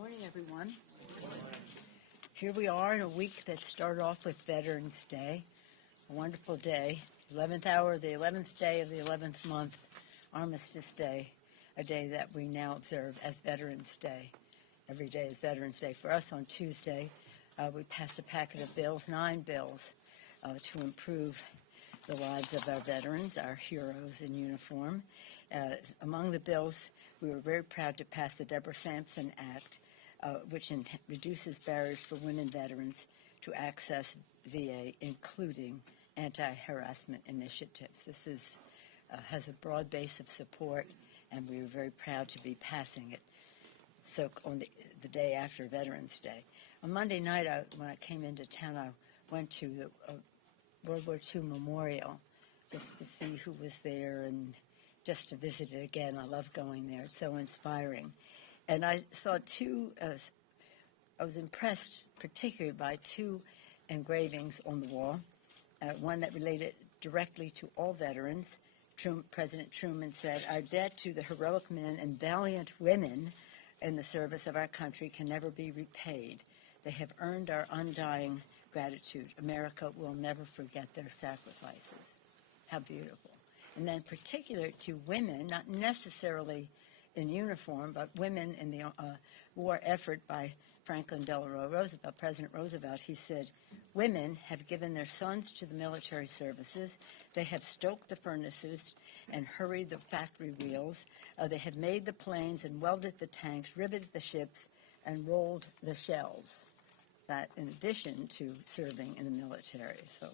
morning, everyone. Here we are in a week that started off with Veterans Day, a wonderful day, 11th hour, the 11th day of the 11th month, Armistice Day, a day that we now observe as Veterans Day. Every day is Veterans Day. For us on Tuesday, we passed a packet of bills, 9 bills, to improve the lives of our veterans, our heroes in uniform. Among the bills, we were very proud to pass the Deborah Sampson Act, which reduces barriers for women veterans to access VA, including anti-harassment initiatives. This has a broad base of support, and we were very proud to be passing it. So on the day after Veterans Day. On Monday night, when I came into town, I went to the World War II Memorial just to see who was there and just to visit it again. I love going there. It's so inspiring. And I saw I was impressed particularly by 2 engravings on the wall, one that related directly to all veterans. President Truman said, "Our debt to the heroic men and valiant women in the service of our country can never be repaid. They have earned our undying gratitude. America will never forget their sacrifices." How beautiful. And then particular to women, not necessarily in uniform, but women in the war effort by Franklin Delano Roosevelt, President Roosevelt. He said, "Women have given their sons to the military services. They have stoked the furnaces and hurried the factory wheels. They have made the planes and welded the tanks, riveted the ships, and rolled the shells." That in addition to serving in the military. So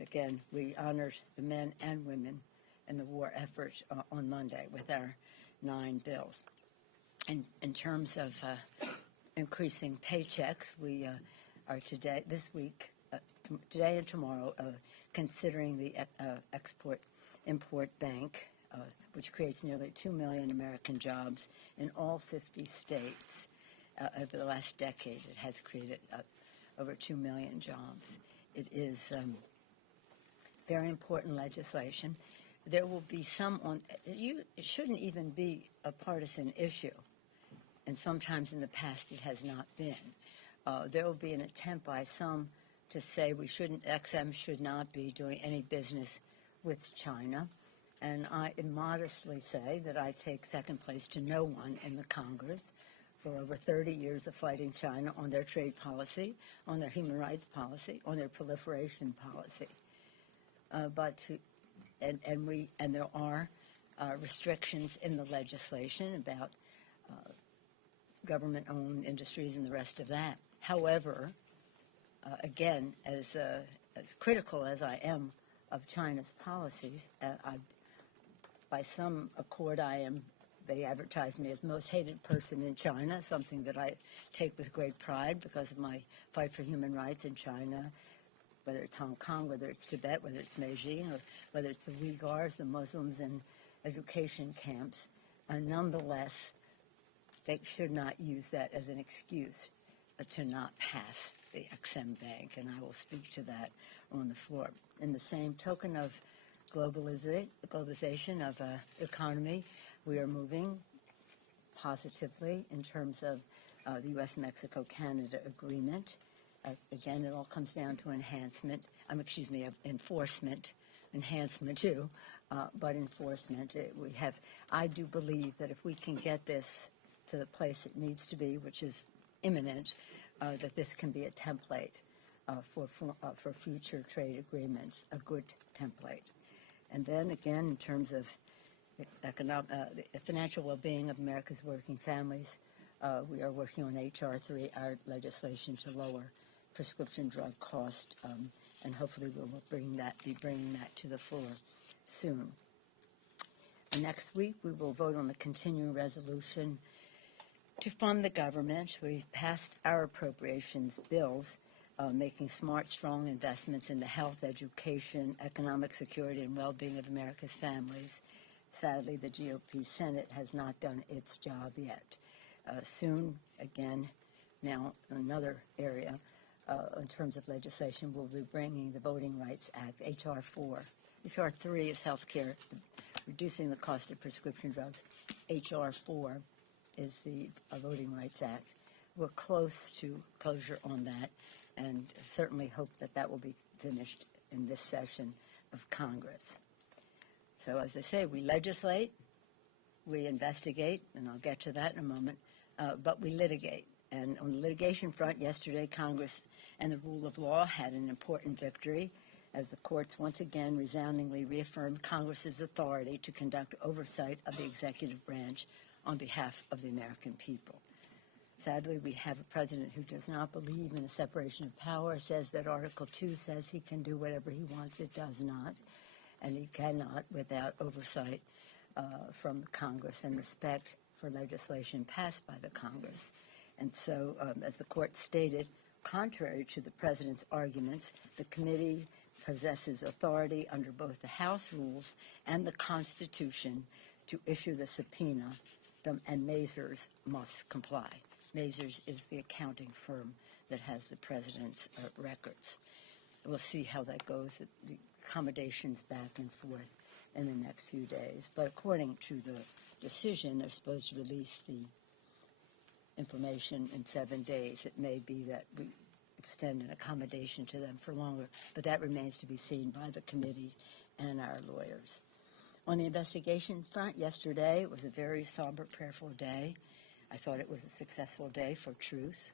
again, we honored the men and women in the war effort on Monday with our 9 bills. And in terms of increasing paychecks, we are today and tomorrow, considering the Export-Import Bank, which creates nearly 2 million American jobs in all 50 states. Over the last decade, it has created over 2 million jobs. It is very important legislation. There will be some it shouldn't even be a partisan issue, and sometimes in the past it has not been. There will be an attempt by some to say XM should not be doing any business with China, and I modestly say that I take second place to no one in the Congress for over 30 years of fighting China on their trade policy, on their human rights policy, on their proliferation policy. There are restrictions in the legislation about government-owned industries and the rest of that. However, again, as critical as I am of China's policies, by some accord, they advertise me as most hated person in China, something that I take with great pride because of my fight for human rights in China, whether it's Hong Kong, whether it's Tibet, whether it's Beijing, or whether it's the Uyghurs, the Muslims in education camps. Nonetheless, they should not use that as an excuse to not pass the XM Bank, and I will speak to that on the floor. In the same token of globalization of economy, we are moving positively in terms of the U.S.-Mexico-Canada agreement. Again, it all comes down to enforcement, enhancement too, but enforcement. I do believe that if we can get this to the place it needs to be, which is imminent, that this can be a template for future trade agreements, a good template. And then again, in terms of the financial well-being of America's working families, we are working on H.R. 3, our legislation to lower prescription drug cost, and hopefully we will be bringing that to the floor soon. And next week, we will vote on the continuing resolution to fund the government. We passed our appropriations bills, making smart, strong investments in the health, education, economic security, and well-being of America's families. Sadly, the GOP Senate has not done its job yet. Soon, again, now another area in terms of legislation, we'll be bringing the Voting Rights Act, H.R. 4. H.R. 3 is health care, reducing the cost of prescription drugs. H.R. 4 is the Voting Rights Act. We're close to closure on that, and certainly hope that that will be finished in this session of Congress. So as I say, we legislate, we investigate, and I'll get to that in a moment, but we litigate. And on the litigation front, yesterday, Congress and the rule of law had an important victory as the courts once again resoundingly reaffirmed Congress's authority to conduct oversight of the executive branch on behalf of the American people. Sadly, we have a president who does not believe in the separation of power, says that Article 2 says he can do whatever he wants. It does not, and he cannot without oversight from Congress and respect for legislation passed by the Congress. And so, as the court stated, contrary to the president's arguments, the committee possesses authority under both the House rules and the Constitution to issue the subpoena, and Mazars must comply. Mazars is the accounting firm that has the president's records. We'll see how that goes, the accommodations back and forth in the next few days. But according to the decision, they're supposed to release the information in 7 days. It may be that we extend an accommodation to them for longer, but that remains to be seen by the committee and our lawyers. On the investigation front, yesterday was a very somber, prayerful day. I thought it was a successful day for truth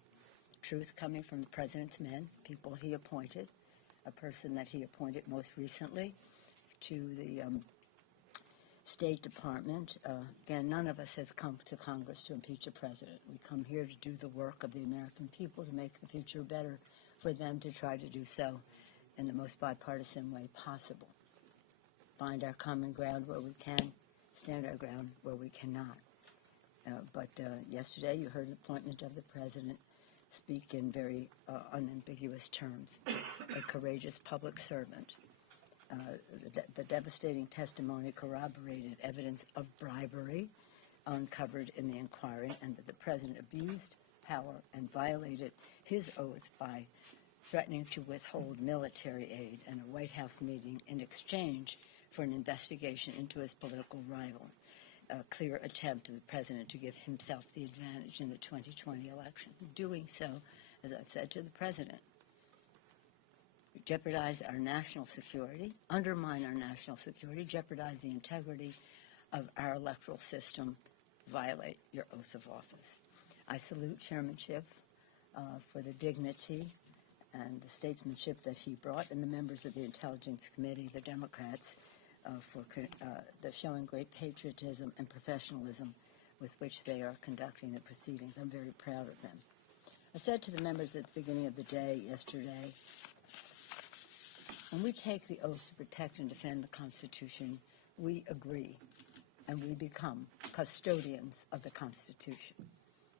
coming from the president's men, people he appointed, a person that he appointed most recently to the State Department. Again, none of us has come to Congress to impeach a president. We come here to do the work of the American people, to make the future better for them, to try to do so in the most bipartisan way possible. Find our common ground where we can, stand our ground where we cannot. But yesterday you heard the appointment of the president speak in very unambiguous terms, a courageous public servant. The devastating testimony corroborated evidence of bribery uncovered in the inquiry, and that the president abused power and violated his oath by threatening to withhold military aid and a White House meeting in exchange for an investigation into his political rival. A clear attempt of the president to give himself the advantage in the 2020 election. Doing so, as I've said to the president, jeopardize our national security, undermine our national security, jeopardize the integrity of our electoral system, violate your oath of office. I salute Chairman Schiff for the dignity and the statesmanship that he brought, and the members of the Intelligence Committee, the Democrats, for the showing great patriotism and professionalism with which they are conducting the proceedings. I'm very proud of them. I said to the members at the beginning of the day yesterday, when we take the oath to protect and defend the Constitution, we agree and we become custodians of the Constitution.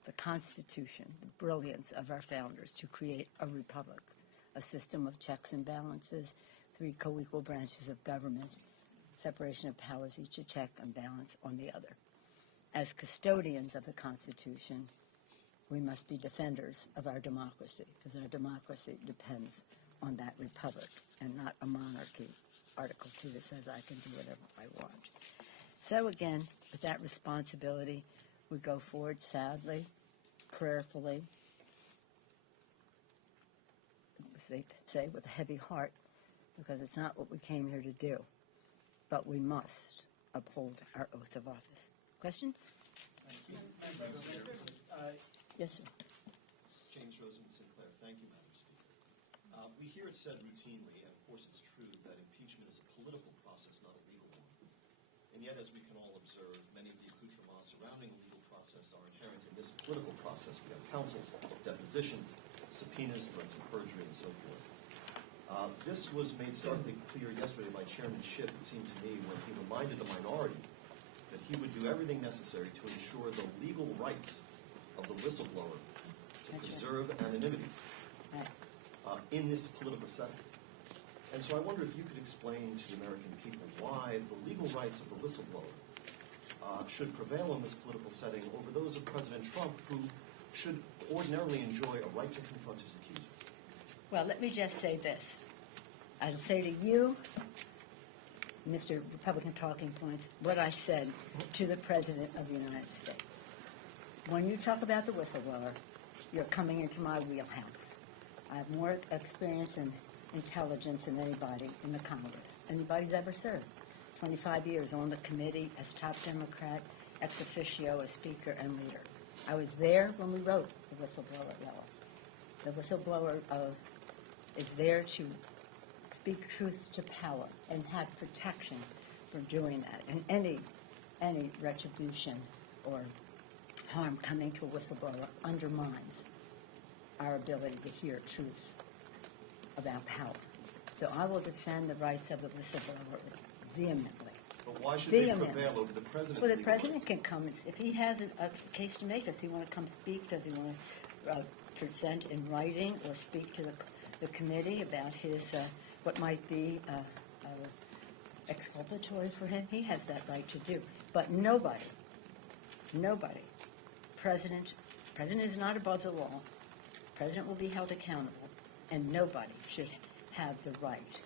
The Constitution, the brilliance of our founders to create a republic, a system of checks and balances, 3 co-equal branches of government, separation of powers, each a check and balance on the other. As custodians of the Constitution, we must be defenders of our democracy, because our democracy depends on that republic and not a monarchy. Article 2 that says I can do whatever I want. So again, with that responsibility, we go forward sadly, prayerfully, as they say, with a heavy heart, because it's not what we came here to do. But we must uphold our oath of office. Questions? Thank you. Yes, sir. James Rosen Sinclair. Thank you, Madam Speaker. We hear it said routinely, and of course it's true, that impeachment is a political process, not a legal one. And yet, as we can all observe, many of the accoutrements surrounding the legal process are inherent in this political process. We have counsels, depositions, subpoenas, threats of perjury, and so forth. This was made starkly clear yesterday by Chairman Schiff, it seemed to me, when he reminded the minority that he would do everything necessary to ensure the legal rights of the whistleblower to preserve anonymity in this political setting. And so I wonder if you could explain to the American people why the legal rights of the whistleblower should prevail in this political setting over those of President Trump, who should ordinarily enjoy a right to confront his accuser. Well, let me just say this. I'll say to you, Mr. Republican Talking Points, what I said to the President of the United States. when you talk about the whistleblower, you're coming into my wheelhouse. I have more experience and intelligence than anybody in the Congress, anybody's ever served. 25 years on the committee as top Democrat, ex officio as Speaker and leader. I was there when we wrote the whistleblower law. The whistleblower is there to speak truth to power and have protection for doing that. And any retribution or harm coming to a whistleblower undermines our ability to hear truth about power. So I will defend the rights of the whistleblower vehemently. But why should they prevail over the president's Well, the legal president rights? can come, if he has a case to make, does he want to come speak? Does he want to present in writing or speak to the committee about his, what might be exculpatory for him? He has that right to do. But nobody, president is not above the law. President will be held accountable, and nobody should have the right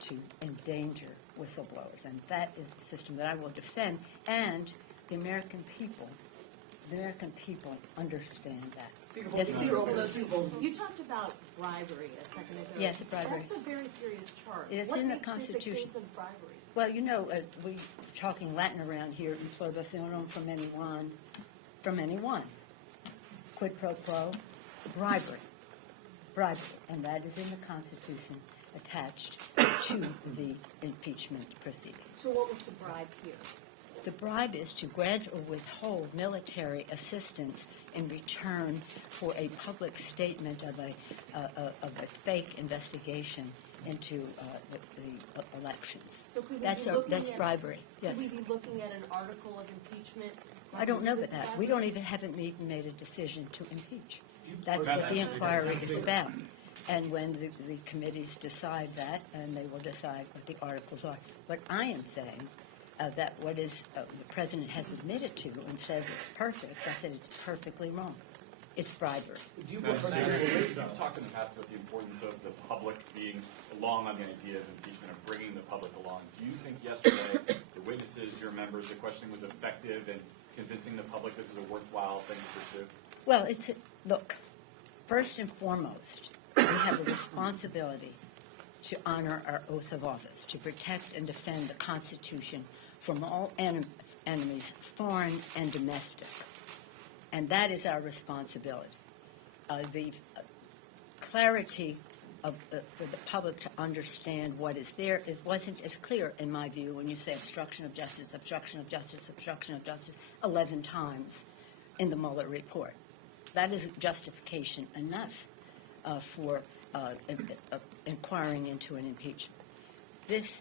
to endanger whistleblowers. And that is the system that I will defend, and the American people understand that. Yes, You talked about bribery a second ago. Yes, bribery. That's a very serious charge. It's what in the makes Constitution. This a case of bribery? Well, you know, we talking Latin around here, improvisación from anyone. Quid pro quo, bribery, and that is in the Constitution attached to the impeachment proceeding. So what was the bribe here? The bribe is to grant or withhold military assistance in return for a public statement of a fake investigation into the elections. So could we That's be looking that's at, bribery. Yes. Could we be looking at an article of impeachment? I don't know about that. We bribery? haven't even made a decision to impeach. That's what the inquiry is about. And when the committees decide that, and they will decide what the articles are. What I am saying, that what is the president has admitted to and says it's perfect, I said it's perfectly wrong. It's bribery. You've talked in the past about the importance of the public being along on the idea of impeachment, of bringing the public along. Do you think yesterday the witnesses, your members, the questioning was effective in convincing the public this is a worthwhile thing to pursue? Well, look, first and foremost, we have a responsibility to honor our oath of office, to protect and defend the Constitution from all enemies, foreign and domestic. And that is our responsibility. The clarity for the public to understand what is there wasn't as clear, in my view, when you say obstruction of justice, obstruction of justice, obstruction of justice 11 times in the Mueller report. That is justification enough for inquiring into an impeachment. This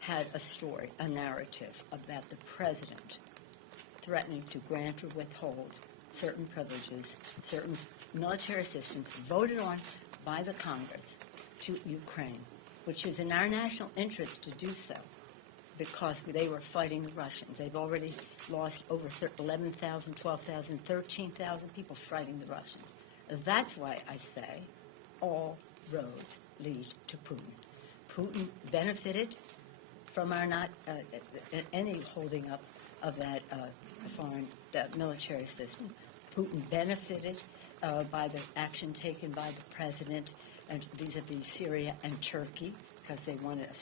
had a story, a narrative about the president threatening to grant or withhold certain privileges, certain military assistance voted on by the Congress to Ukraine, which is in our national interest to do so because they were fighting the Russians. They've already lost over 11,000, 12,000, 13,000 people fighting the Russians. That's why I say all roads lead to Putin. Putin benefited from our not any holding up of that foreign military assistance. Putin benefited by the action taken by the president vis-a-vis Syria and Turkey because they wanted a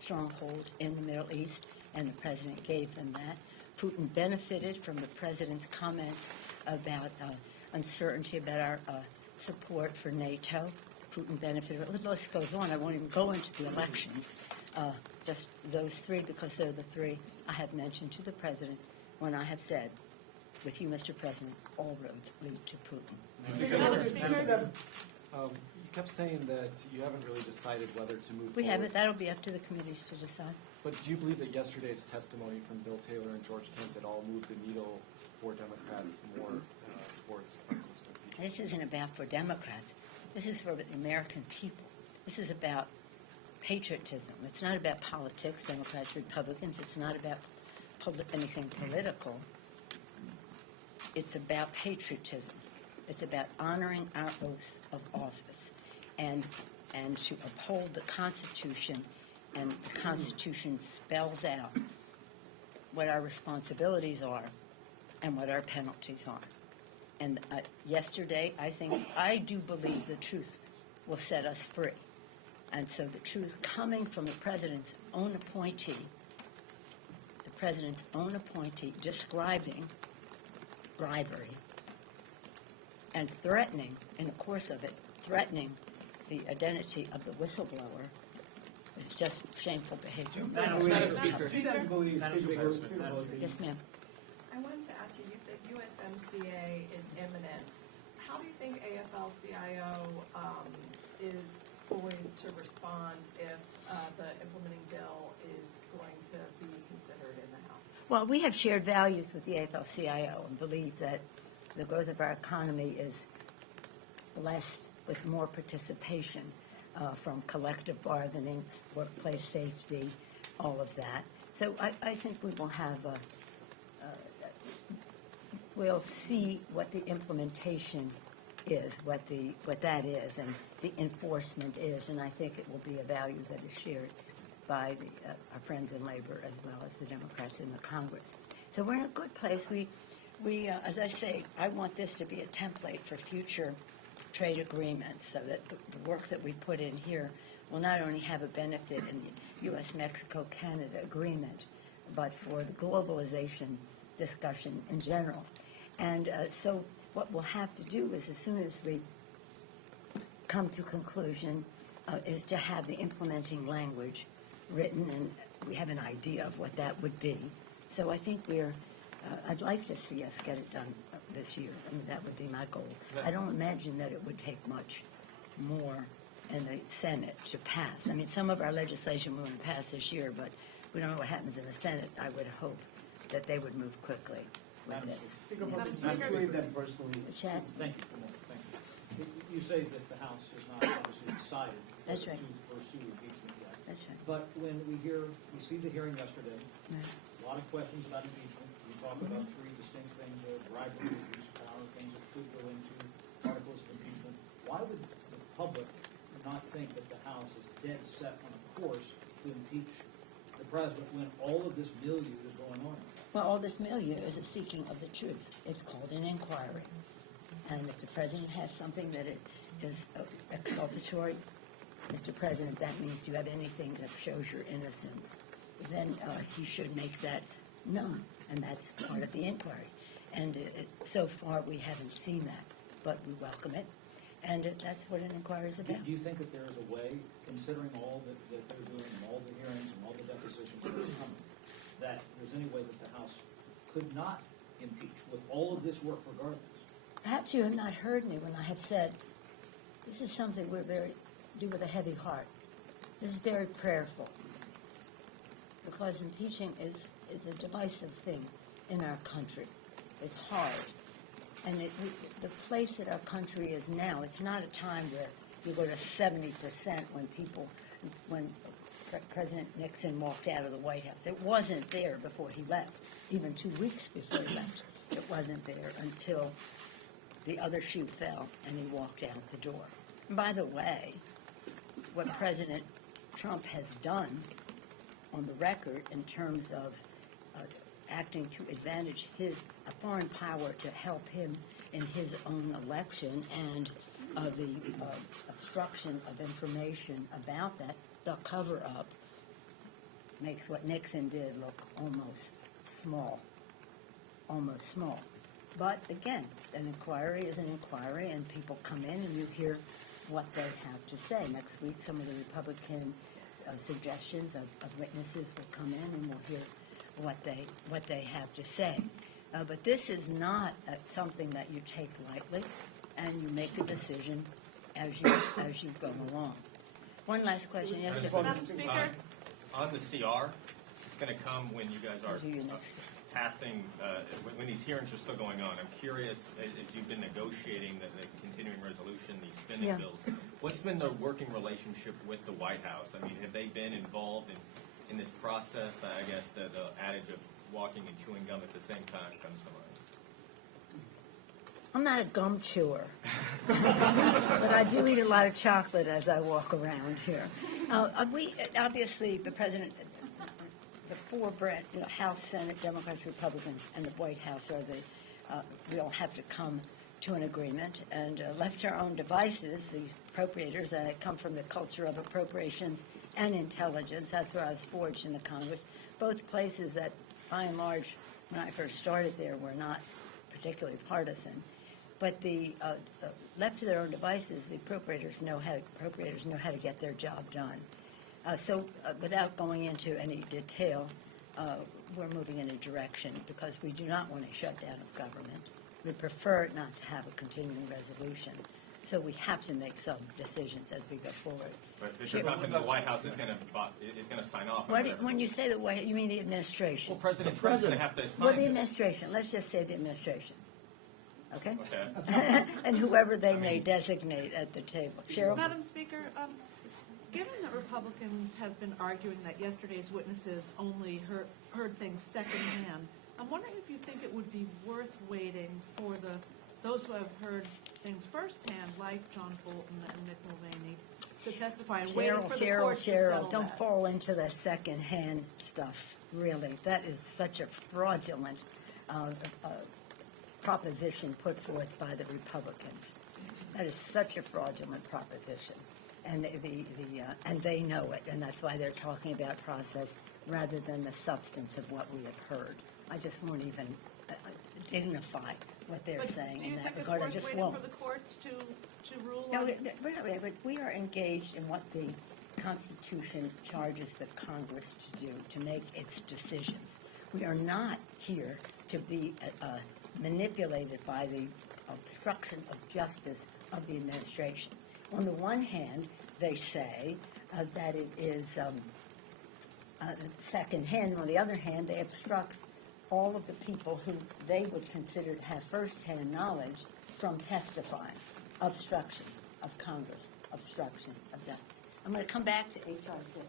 stronghold in the Middle East, and the president gave them that. Putin benefited from the president's comments about uncertainty about our support for NATO. Putin benefited. The list goes on. I won't even go into the elections. Just those three, because they're the three I have mentioned to the president when I have said, with you, Mr. President, all roads lead to Putin. You kept saying that you haven't really decided whether to move We forward. haven't. That'll be up to the committees to decide. But do you believe that yesterday's testimony from Bill Taylor and George Kent at all moved the needle for Democrats more towards articles of impeachment? This isn't about for Democrats. This is for the American people. This is about patriotism. It's not about politics, Democrats, Republicans. It's not about anything political. It's about patriotism. It's about honoring our oaths of office and to uphold the Constitution, and the Constitution spells out what our responsibilities are and what our penalties are. And yesterday, I do believe the truth will set us free. And so the truth coming from the president's own appointee, describing bribery and threatening, in the course of it, threatening the identity of the whistleblower is just shameful behavior. Madam Speaker. Yes, ma'am. I wanted to ask you, you said USMCA is imminent. How do you think AFL-CIO is poised to respond if the implementing bill is going to be considered in the House? Well, we have shared values with the AFL-CIO and believe that the growth of our economy is blessed with more participation from collective bargaining, workplace safety, all of that. So I think we will have we'll see what the implementation is, what that is, and the enforcement is, and I think it will be a value that is shared by our friends in labor as well as the Democrats in the Congress. So we're in a good place. We as I say, I want this to be a template for future trade agreements so that the work that we put in here will not only have a benefit in the U.S.-Mexico-Canada agreement, but for the globalization discussion in general. And so what we'll have to do is, as soon as we come to conclusion, is to have the implementing language written, and we have an idea of what that would be. So I think I'd like to see us get it done this year. I mean, that would be my goal. I don't imagine that it would take much more in the Senate to pass. I mean, some of our legislation we want to pass this year, but we don't know what happens in the Senate. I would hope that they would move quickly with this. I'm sure them personally. Chad? Thank you. Thank you. You say that the House has not obviously decided That's right. to pursue impeachment yet. That's right. But when we see the hearing yesterday, Right. a lot of questions about impeachment. We talk about three distinct things: bribery, abuse of power, things that could go into articles of impeachment. Why would the public not think that the House is dead set on a course to impeach the president when all of this milieu is going on? Well, all this milieu is a seeking of the truth. It's called an inquiry. And if the president has something that is exculpatory, Mr. President, that means you have anything that shows your innocence, then he should make that known, and that's part of the inquiry. And so far, we haven't seen that, but we welcome it, and that's what an inquiry is about. Do you think that there is a way, considering all that they're doing, and all the hearings and all the depositions that are coming, that there's any way that the House could not impeach with all of this work regardless? Perhaps you have not heard me when I have said, this is something we do with a heavy heart. This is very prayerful, because impeaching is a divisive thing in our country. It's hard. And the place that our country is now, it's not a time where you go to 70% when President Nixon walked out of the White House. It wasn't there before he left, even 2 weeks before he left. It wasn't there until the other shoe fell and he walked out the door. And by the way, what President Trump has done on the record in terms of acting to advantage a foreign power to help him in his own election, and the obstruction of information about that, the cover-up, makes what Nixon did look almost small. But again, an inquiry is an inquiry, and people come in and you hear what they have to say. Next week, some of the Republican suggestions of witnesses will come in, and we'll hear what they have to say. But this is not something that you take lightly, and you make a decision as you go along. One last question. Yes, Madam Speaker? On the CR, it's going to come when you guys are passing, when these hearings are still going on. I'm curious, if you've been negotiating the continuing resolution, these spending bills, what's been the working relationship with the White House? I mean, have they been involved in this process? I guess the adage of walking and chewing gum at the same time comes to mind. I'm not a gum chewer, but I do eat a lot of chocolate as I walk around here. We obviously, the the four House, Senate, Democrats, Republicans, and the White House are we all have to come to an agreement. And left to our own devices, the appropriators that come from the culture of appropriations and intelligence, that's where I was forged in the Congress, both places that, by and large, when I first started there, were not particularly partisan. But the left to their own devices, the appropriators know how to get their job done. So without going into any detail, we're moving in a direction because we do not want a shutdown of government. We prefer not to have a continuing resolution. So we have to make some decisions as we go forward. But you're confident the White House is going to sign off on whatever. When you say the White House, you mean the administration? Well, President Trump's going to have to sign Well, the this. administration. Let's just say the administration. Okay? Okay. And whoever they may designate at the table. Cheryl? Madam Speaker, given that Republicans have been arguing that yesterday's witnesses only heard things secondhand, I'm wondering if you think it would be worth waiting for those who have heard things firsthand, like John Bolton and Mick Mulvaney, to testify and waiting for the courts to settle Don't that. fall into the secondhand stuff, really. That is such a fraudulent proposition put forth by the Republicans. That is such a fraudulent proposition. And and they know it, and that's why they're talking about process rather than the substance of what we have heard. I just won't even dignify what they're saying Do you in that think it's regard. I worth just waiting won't. for the courts to rule No, on? we're not ready, but we are engaged in what the Constitution charges the Congress to do, to make its decisions. We are not here to be manipulated by the obstruction of justice of the administration. On the one hand, they say that it is secondhand. On the other hand, they obstruct all of the people who they would consider to have firsthand knowledge from testifying. Obstruction of Congress, obstruction of justice. I'm going to come back to H.R. 6.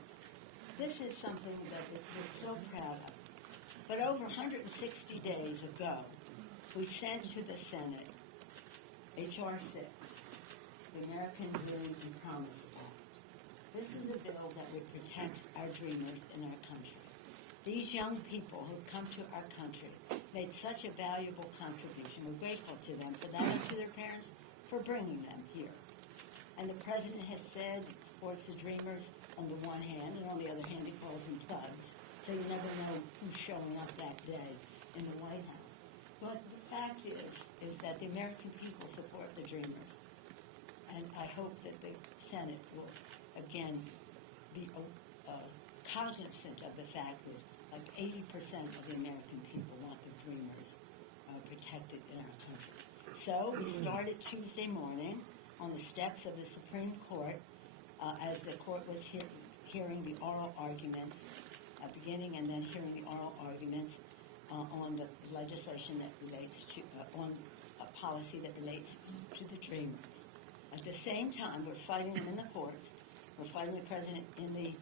This is something that we're so proud of. But over 160 days ago, we sent to the Senate H.R. 6, the American Dream and Promise Act. This is a bill that would protect our dreamers in our country. These young people who come to our country made such a valuable contribution. We're grateful to them for that and to their parents for bringing them here. And the president has said he supports the dreamers on the one hand, and on the other hand, he calls them thugs. So you never know who's showing up that day in the White House. But the fact is that the American people support the dreamers. And I hope that the Senate will, again, be cognizant of the fact that like 80% of the American people want the dreamers protected in our country. So we started Tuesday morning on the steps of the Supreme Court as the court was hearing the oral arguments, beginning and then hearing the oral arguments on the legislation that relates to, on a policy that relates to the dreamers. At the same time, we're fighting them in the courts. We're fighting the president in the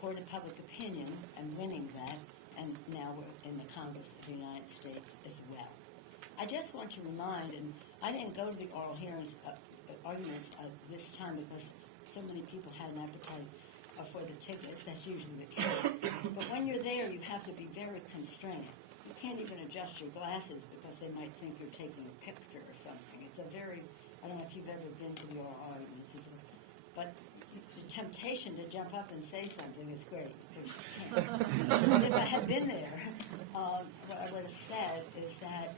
court of public opinion and winning that, and now we're in the Congress of the United States as well. I just want to remind, and I didn't go to the oral hearings arguments this time because so many people had an appetite for the tickets. That's usually the case. But when you're there, you have to be very constrained. You can't even adjust your glasses because they might think you're taking a picture or something. It's a very, I don't know if you've ever been to the oral arguments, but the temptation to jump up and say something is great because you can't. If I had been there, what I would have said is that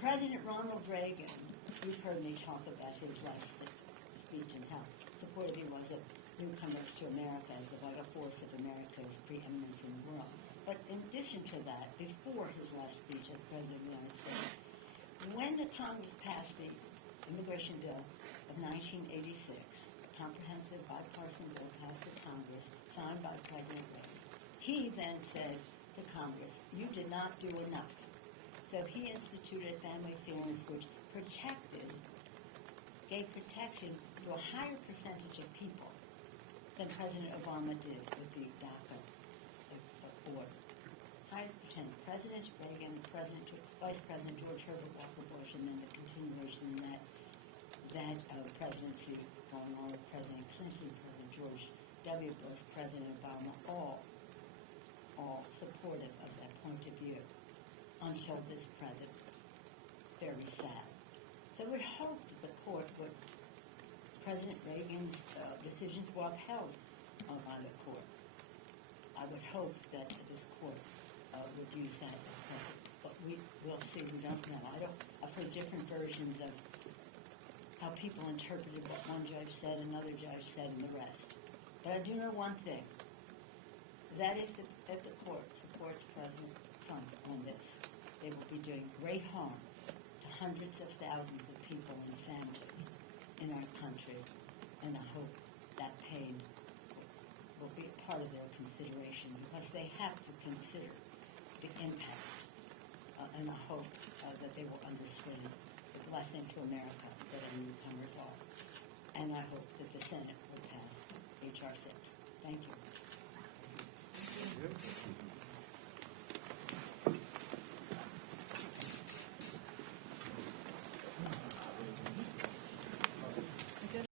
President Ronald Reagan, you've heard me talk about his last speech and how supportive he was of newcomers to America as the vital force of America's preeminence in the world. But in addition to that, before his last speech as President of the United States, when the Congress passed the immigration bill of 1986, comprehensive bipartisan bill passed the Congress, signed by President Reagan, he then said to Congress, you did not do enough. So he instituted family fairness which gave protection to a higher percentage of people than President Obama did with the DACA order. Higher percentage. President Reagan, Vice President George Herbert Walker Bush, and then the continuation in that presidency going on with President Clinton, President George W. Bush, President Obama, all all supportive of that point of view until this president. Very sad. So I would hope that the court would, President Reagan's decisions were upheld by the court. I would hope that this court would use that, but we'll see. We don't know. I've heard different versions of how people interpreted what one judge said, another judge said, and the rest. But I do know one thing, that if the court supports President Trump on this, they will be doing great harm to hundreds of thousands of people and families in our country, and I hope that pain will be a part of their consideration, because they have to consider the impact, and I hope that they will understand the blessing to America that our newcomers are. And I hope that the Senate will pass H.R. 6. Thank you.